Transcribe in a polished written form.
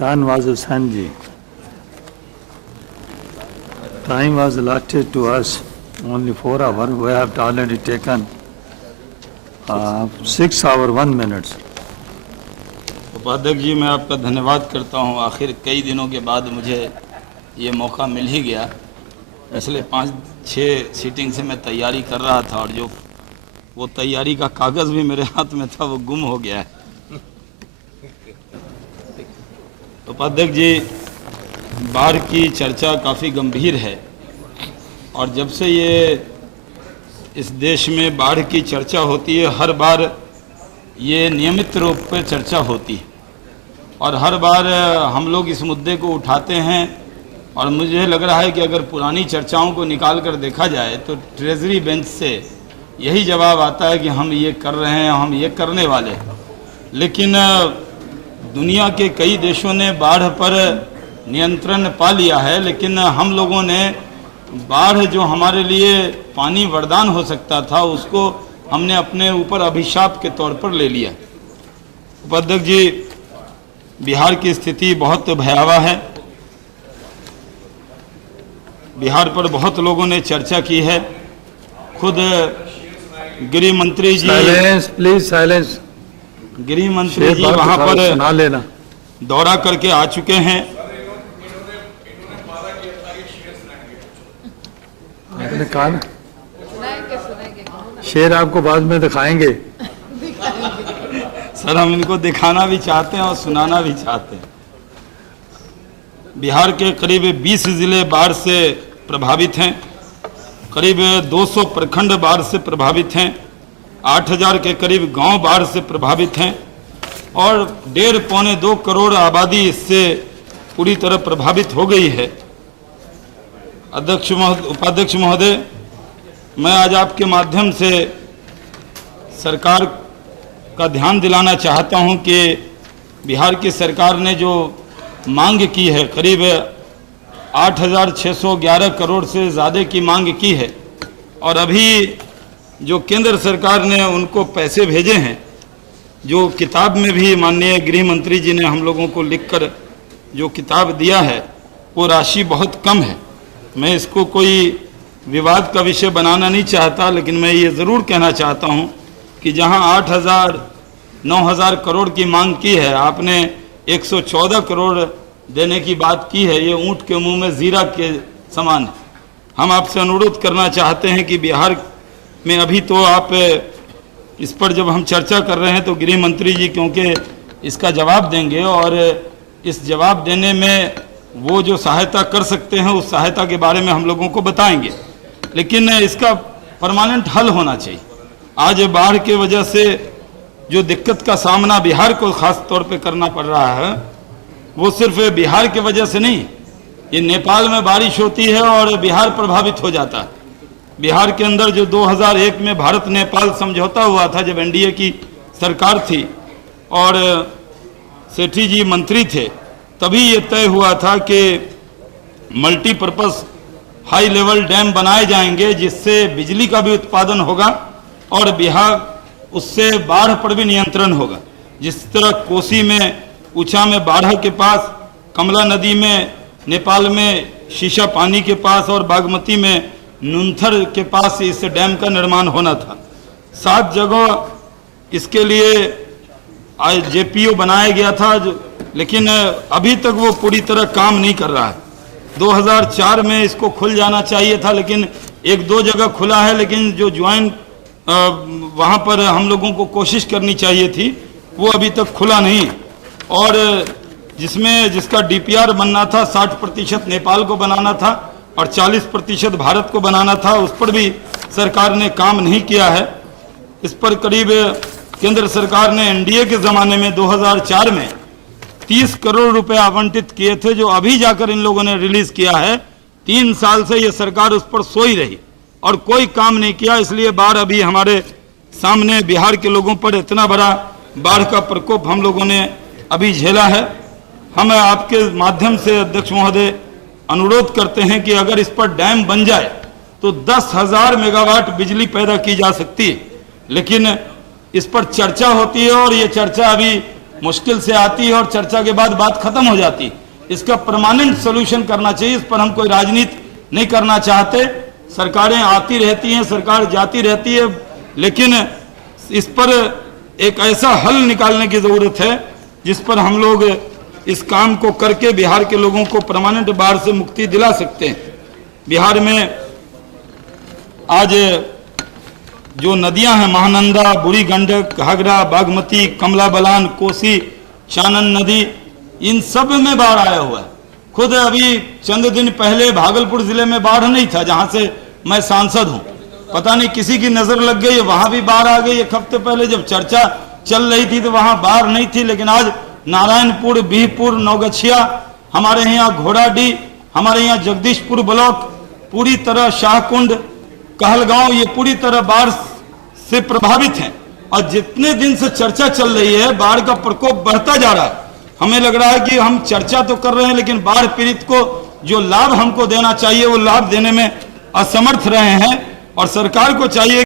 Shahnawaz Hussain ji. Time was allotted to us only 4 hours. We have already taken 6 hours 1 minute. उपाध्यक्ष जी, मैं आपका धन्यवाद करता हूं। आखिर कई दिनों के बाद मुझे ये मौका मिल ही गया। पिछले 5-6 सीटिंग से मैं तैयारी कर रहा था और जो वो तैयारी का कागज़ भी मेरे हाथ में था वो गुम हो गया है। उपाध्यक्ष जी, बाढ़ की चर्चा काफ़ी गंभीर है और जब से ये इस देश में बाढ़ की चर्चा होती है, हर बार ये नियमित रूप पर चर्चा होती है और हर बार हम लोग इस मुद्दे को उठाते हैं और मुझे लग रहा है कि अगर पुरानी चर्चाओं को निकाल कर देखा जाए तो ट्रेजरी बेंच से यही जवाब आता है कि हम ये कर रहे हैं, हम ये करने वाले हैं। लेकिन दुनिया के कई देशों ने बाढ़ पर नियंत्रण पा लिया है, लेकिन हम लोगों ने बाढ़ जो हमारे लिए पानी वरदान हो सकता था उसको हमने अपने ऊपर अभिशाप के तौर पर ले लिया। उपाध्यक्ष जी, बिहार की स्थिति बहुत भयावह है। बिहार पर बहुत लोगों ने चर्चा की है। खुद गृह मंत्री जी, प्लीज साइलेंस। गृह मंत्री जी वहां पर दौरा करके आ चुके हैं। आपने कहा ना, शेर आपको बाद में दिखाएंगे। सर, हम इनको दिखाना भी चाहते हैं और सुनाना भी चाहते हैं। बिहार के करीब 20 जिले बाढ़ से प्रभावित हैं, करीब 200 प्रखंड बाढ़ से प्रभावित हैं, 8000 के करीब गांव बाढ़ से प्रभावित हैं और 1.5-2 करोड़ आबादी इससे पूरी तरह प्रभावित हो गई है। उपाध्यक्ष महोदय, मैं आज आपके माध्यम से सरकार का ध्यान दिलाना चाहता हूं कि बिहार की सरकार ने जो मांग की है, करीब 8611 करोड़ से ज़्यादा की मांग की है और अभी जो केंद्र सरकार ने उनको पैसे भेजे हैं, जो किताब में भी माननीय गृह मंत्री जी ने हम लोगों को लिखकर जो किताब दिया है वो राशि बहुत कम है। मैं इसको कोई विवाद का विषय बनाना नहीं चाहता, लेकिन मैं ये ज़रूर कहना चाहता हूँ कि जहाँ 8,000-9,000 करोड़ की मांग की है, आपने 114 करोड़ देने की बात की है। ये ऊँट के मुंह में जीरा के समान है। हम आपसे अनुरोध करना चाहते हैं कि बिहार में अभी तो आप इस पर जब हम चर्चा कर रहे हैं तो गृह मंत्री जी क्योंकि इसका जवाब देंगे और इस जवाब देने में वो जो सहायता कर सकते हैं उस सहायता के बारे में हम लोगों को बताएंगे, लेकिन इसका परमानेंट हल होना चाहिए। आज बाढ़ के वजह से जो दिक्कत का सामना बिहार को खास तौर पे करना पड़ रहा है वो सिर्फ बिहार की वजह से नहीं, ये नेपाल में बारिश होती है और बिहार प्रभावित हो जाता है। बिहार के अंदर जो 2001 में भारत नेपाल समझौता हुआ था, जब एनडीए की सरकार थी और सेठी जी मंत्री थे, तभी ये तय हुआ था कि मल्टीपर्पज़ हाई लेवल डैम बनाए जाएंगे जिससे बिजली का भी उत्पादन होगा और बिहार उससे बाढ़ पर भी नियंत्रण होगा। जिस तरह कोसी में ऊंचा में बाढ़ के पास, कमला नदी में नेपाल में शीशा पानी के पास और बागमती में नुनथर के पास इस डैम का निर्माण होना था। 7 जगह इसके लिए जेपीओ बनाया गया था, लेकिन अभी तक वो पूरी तरह काम नहीं कर रहा है। 2004 में इसको खुल जाना चाहिए था, लेकिन 1-2 जगह खुला है, लेकिन जो ज्वाइंट वहाँ पर हम लोगों को कोशिश करनी चाहिए थी वो अभी तक खुला नहीं। और जिसका डीपीआर बनना था 60% नेपाल को बनाना था और 40% भारत को बनाना था, उस पर भी सरकार ने काम नहीं किया है। इस पर करीब केंद्र सरकार ने एनडीए के ज़माने में 2004 में 30 करोड़ रुपए आवंटित किए थे, जो अभी जाकर इन लोगों ने रिलीज किया है। 3 साल से ये सरकार उस पर सोई रही और कोई काम नहीं किया, इसलिए बाढ़ अभी हमारे सामने बिहार के लोगों पर इतना बड़ा बाढ़ का प्रकोप हम लोगों ने अभी झेला है। हम आपके माध्यम से अध्यक्ष महोदय अनुरोध करते हैं कि अगर इस पर डैम बन जाए तो 10,000 मेगावाट बिजली पैदा की जा सकती है, लेकिन इस पर चर्चा होती है और ये चर्चा अभी मुश्किल से आती है और चर्चा के बाद बात खत्म हो जाती है। इसका परमानेंट सोल्यूशन करना चाहिए। इस पर हम कोई राजनीति नहीं करना चाहते। सरकारें आती रहती हैं, सरकार जाती रहती है, लेकिन इस पर एक ऐसा हल निकालने की जरूरत है जिस पर हम लोग इस काम को करके बिहार के लोगों को परमानेंट बाढ़ से मुक्ति दिला सकते हैं। बिहार में आज जो नदियां हैं, महानंदा, बूढ़ी गंडक, घाघरा, बागमती, कमला बलान, कोसी, शानन नदी, इन सब में बाढ़ आया हुआ है। खुद अभी चंद दिन पहले भागलपुर जिले में बाढ़ नहीं था, जहां से मैं सांसद हूं। पता नहीं किसी की नजर लग गई, वहां भी बाढ़ आ गई। एक हफ्ते पहले जब चर्चा चल रही थी तो वहां बाढ़ नहीं थी, लेकिन आज नारायणपुर, बिहपुर, नौगछिया, हमारे यहाँ घोड़ाडीह, हमारे यहाँ जगदीशपुर ब्लॉक पूरी तरह, शाहकुंड, कहलगांव, ये पूरी तरह बाढ़ से प्रभावित हैं। और जितने दिन से चर्चा चल रही है, बाढ़ का प्रकोप बढ़ता जा रहा है। हमें लग रहा है कि हम चर्चा तो कर रहे हैं, लेकिन बाढ़ पीड़ित को जो लाभ हमको देना चाहिए वो लाभ देने में असमर्थ रहे हैं। और सरकार को चाहिए